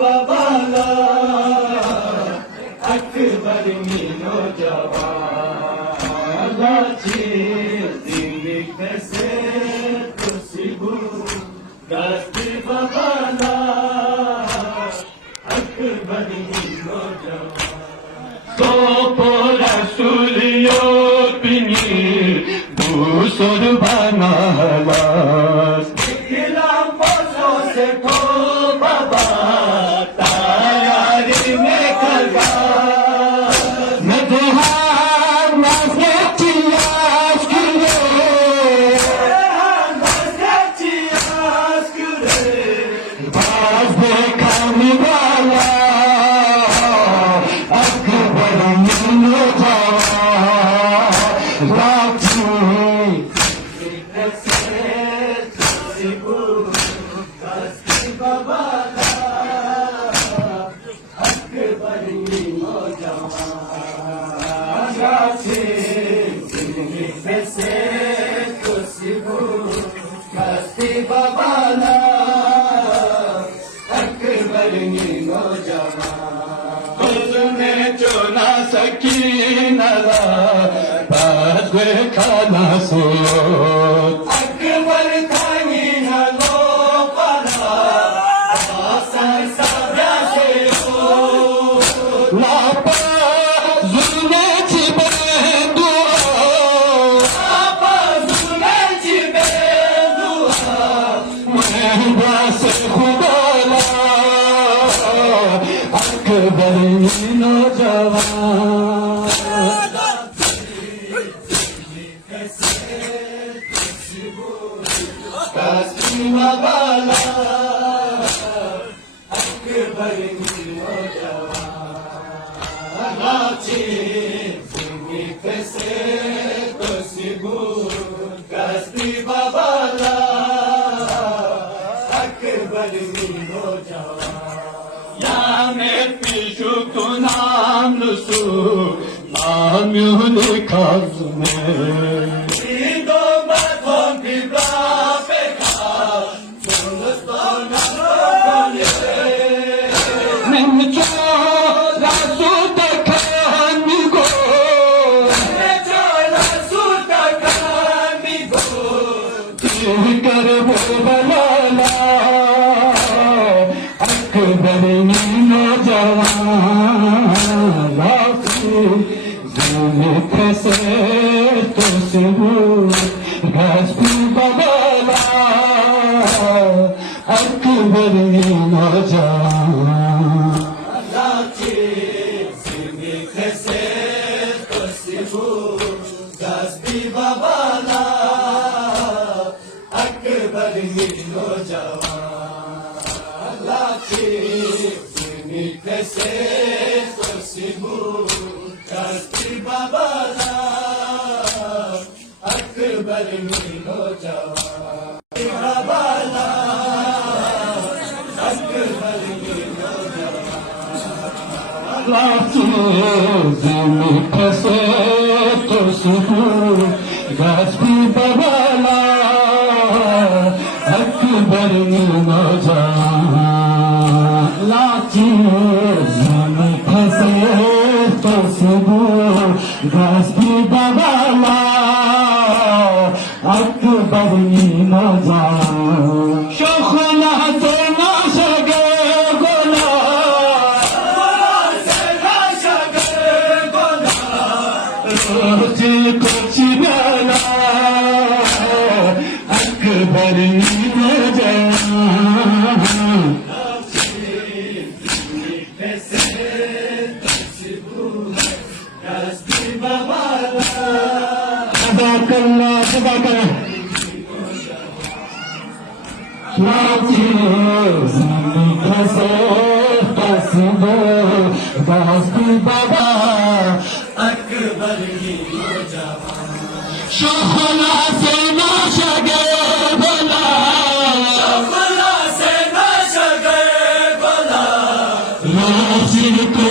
Baba, Taya उसने चुना सकीना बस खाना से अकबर खानी हलो पला संसार से लापा जुने चिबे दुआ लापा जुने चिबे दुआ मैं से खुदा ला अकबर नौजवान Kasima bala akbar nौजवान नाची जिंदगी कैसे तो सिबूर kasima bala akbar nौजवान या मैं पीछू तो नाम लुसू आम्यूने खाज़ने कर वो बलाला अकबर नौजवान जाने कैसे तो से वो घासू बलाला अकबर नौजवान कैसे तो से वो घासू बलाला अकबर नौजवान लाची जिंदगी कैसे तो सिबू कस्ती बाबाला अकबर नौजवान बाबाला अकबर नौजवान लाची जिंदगी कैसे तो सिबू कस्ती बाबाला अकबर नौजवान लाची ज़मीन फंसे तो सुबह घास भी बवाला अकबर नौजवान शोखला से नाशगे गोला रोज़ी कुछ गाना अकबर शोखला से नाशगे बोला शोखला से नाशगे बोला रोज़ी को